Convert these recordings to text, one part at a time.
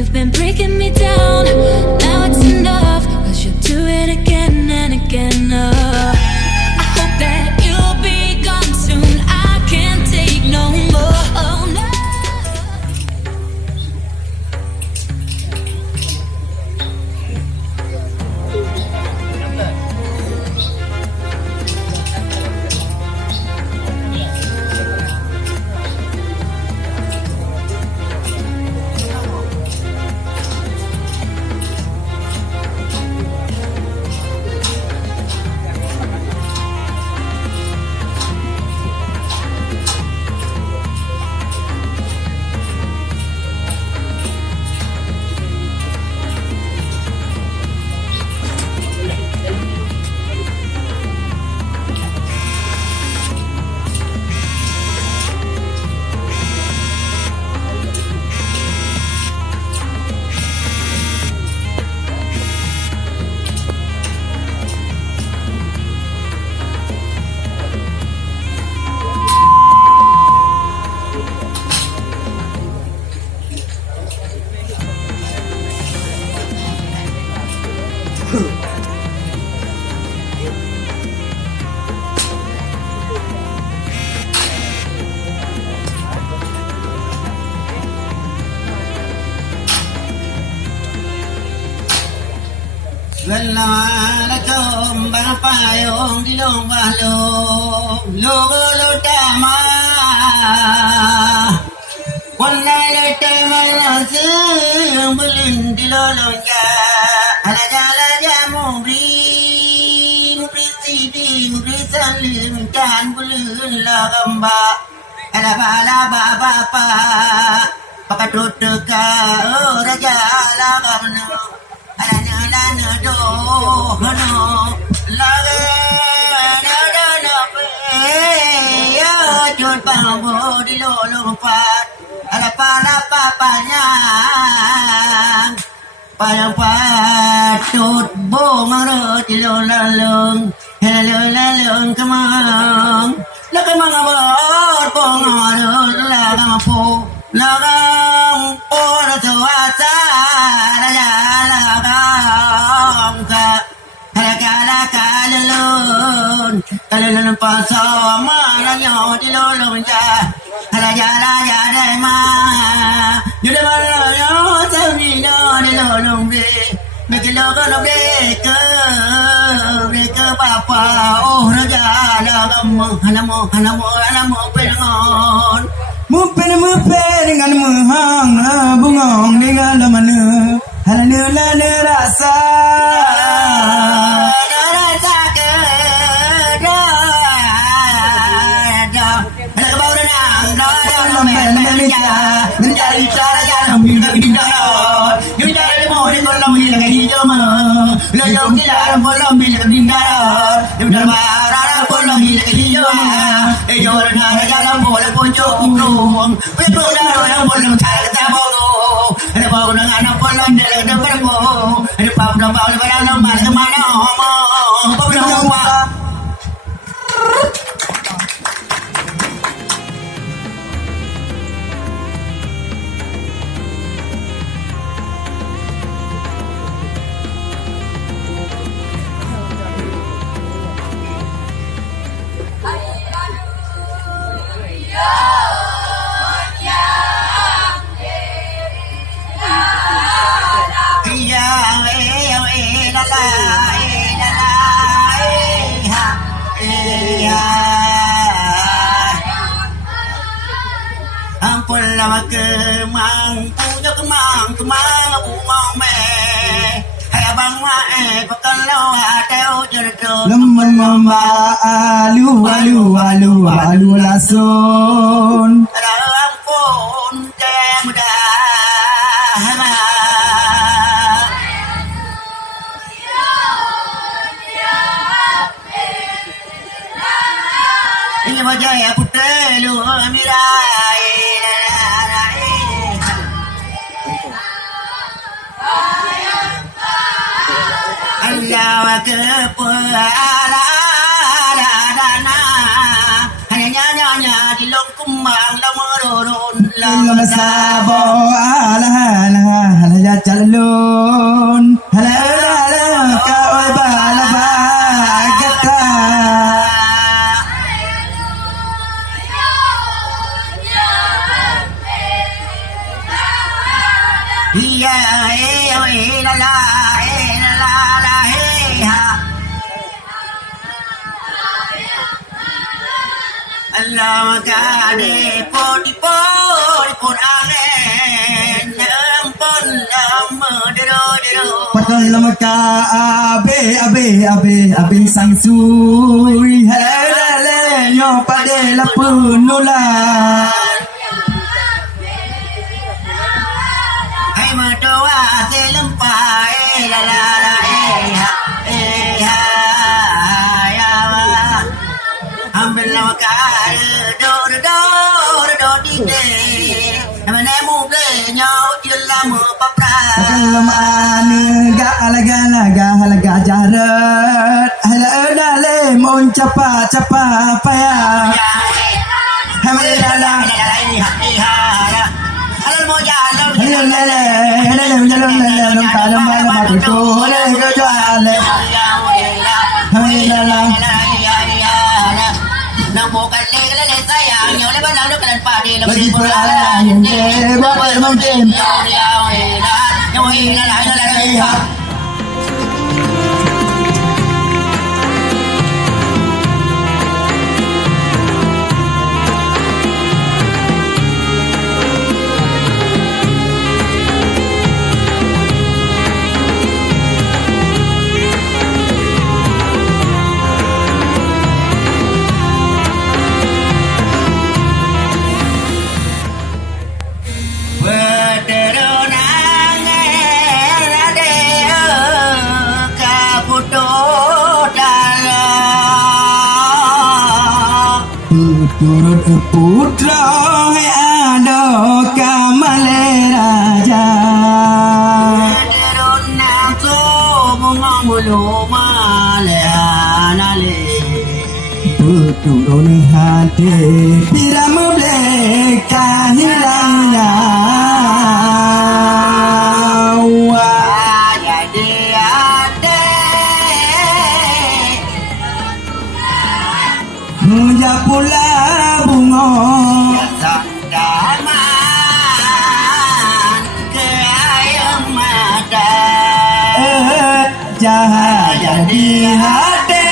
You've been breaking me down. Now it's enough, 'cause you'll do it again and again. I hope that you'll be gone soon. I can't take no more. Oh no. Assalamualaikum Bapayong Dilong Balong Logo Lutama Walai Lutama Nasing Belin Dilolong Ya Alaja Mubri Mubri Sidi Mubri Salim Dan Belin Lagamba Alaba Bapa Pakatutaka Raja Lagamno Alana do no lage no ya jod pambo di lolong pat ala para papanya payang patut bo maro di lolong helolong kemang la kemang abot pongoro la ngapo lagang ora tuasa raja lagang ka halakala kalulun kalulun pasama nanyo di lolong ja halaja raja dema yuda yo sawi no di lolong be mekilogo no ke papa oh raja lagam hanamo pengon Mupen dengan muhang bungong dengan lamana halana rasa rasa ke mencari cara jalan bila bidara kita mau dikolong bila hijau mah lajau kita kolong bila bidara udah marah kolong bila hijau Eyor na jalan bola pojok urung, pemuda orang bola cara tabolo, ada bau dengan anak bola dari depan bo, ada bau barang nomor kemana homo, bau semua. Ampun lama kemang punya kemang bunga me hai abang mae pekalo atau jerdo lemon mama alu lasun ampun muda ini wajah ya putelu mirai Jawa kepala dana hanya nyanyi di longkumbang lamorun lam sabo ala calon halala kau balaba gata iya la la ha Allah magane pon angin pon lama dero patol lamaka abe sang sui halala nyo pade la punula ai mà đâu thế lắm phải la ha ambil lama kar do di de mana muge nyau jelama papra Lamane galaga jarat halala mon capa paya halala alal mo ya nang mo kale sayang nyo le banalo kalan padi le bagi pala yang buat mungkin turut putra ada kamale raja turun hati piramu bleka hilangnya ya pula bunga sandaman ke air mata jahat jadi hati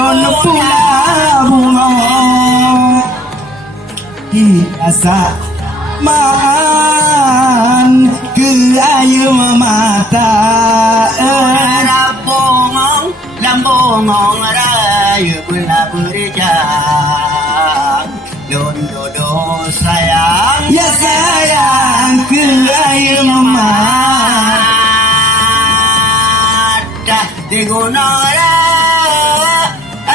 lon pula bunga biasa man ke air mata lambong raya pula berjang don do sayang ya sayang ke air mata di gunora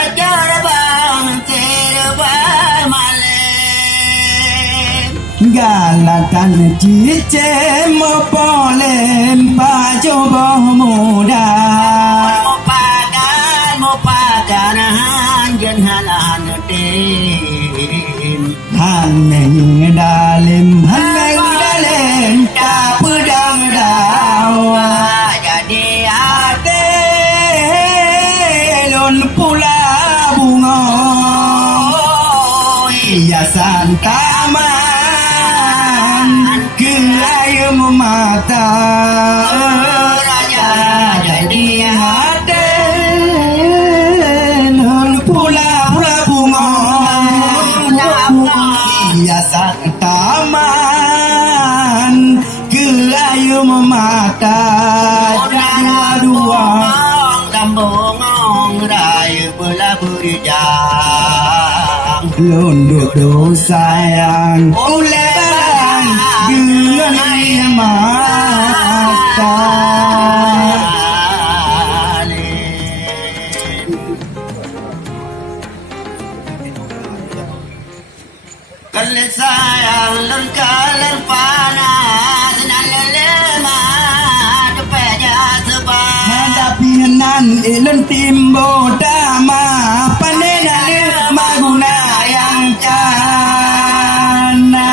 ajar bang terbang malam galatan cice mo polem pajo muda Jangan halan tim haneng dalim tak pedang dawa jadi hati lon pula bunga hiasan taman ke air mata raja jadi hati pula bunga hiasan taman ke air mata dua Kambong raya pula berjang lunduk sayang uleran dengan mata kalau sayang lengkalan panas nalelema depannya sebab hadapi nan elon timbo dama panena maguna yang kana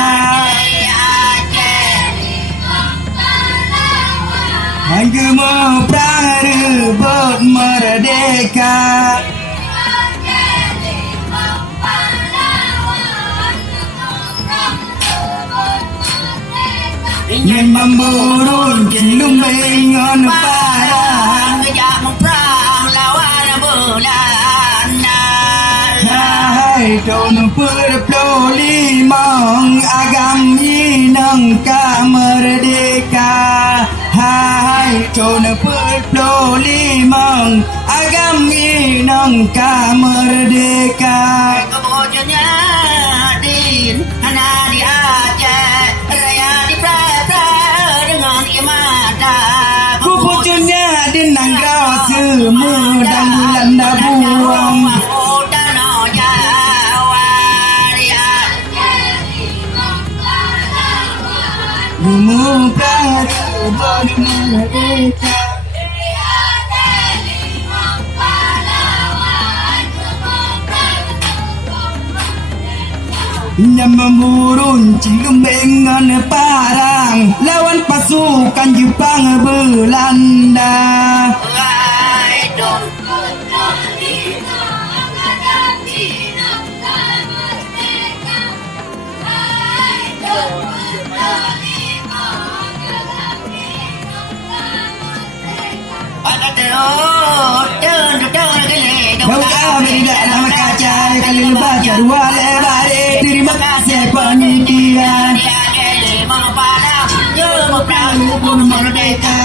yang memburunkan lumbingan parang Kejak memperang lawan Belanda. hai don berploli mong agam inang merdeka hai don berploli mong agam inang merdeka Kebojanya din hana di Aceh, raya di Prai dengan imada. Kupucunya di nanggau semua dan bulan dah buang Bumi Praja merdeka yang memburuncing lumbingan parang lawan pasukan Jepang Belanda. Kau kami dalam kaca kali baca dua lebar. Terima kasih panitia. Merdeka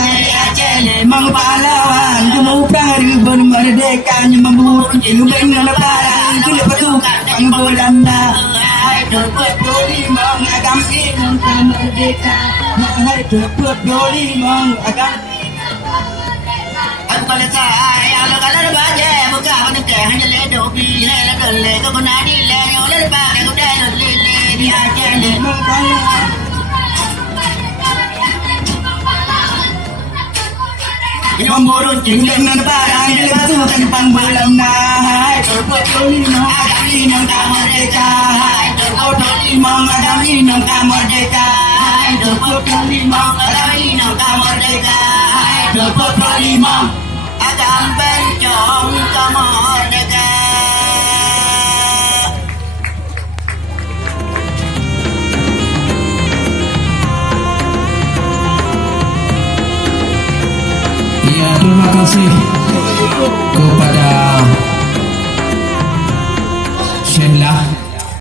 Mang pahlawan Jemu Prahariban merdeka Memburu lumbingan parang Kulit pasukan Belanda. Hai terpeduli Mang agam inang merdeka. Hai terpeduli Mang agam Aku kalau saya kalau baca buka mana ke hanya le dobi le le le ko na di le yo le ba ko dai le le dia je le Mang pahlawan Memburu lumbingan parang Kulit pasukan Jepang Belanda. Hai terpeduli Mang agam inang merdeka. Hai terpeduli Mang agam inang merdeka. Hai terpeduli Mang agam inang merdeka. Hai terpeduli Mang agam bencong kemerdekaan. Ya, terima kasih kepada Sheila